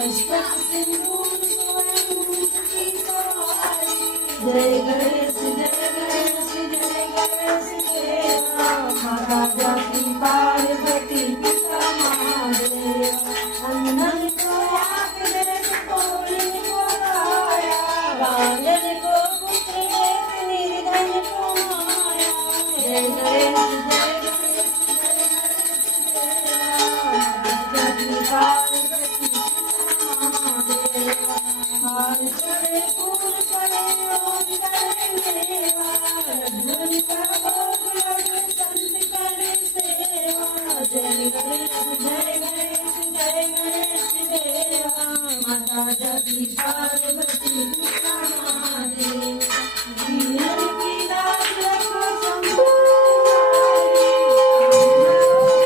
अष्टक सिंदूर स्वयं की सवारी जय गणेश जय गणेश देवा महाराजा की पार्वती की समादेवा अंधन को आँख देख कोढ़ को काया बालन को पुत्र देख निर्धन को माया जय गणेश चढ़े फूल चढ़े और करे मेवा धन का भोग लगे संत करे सेवा जय गणेश जय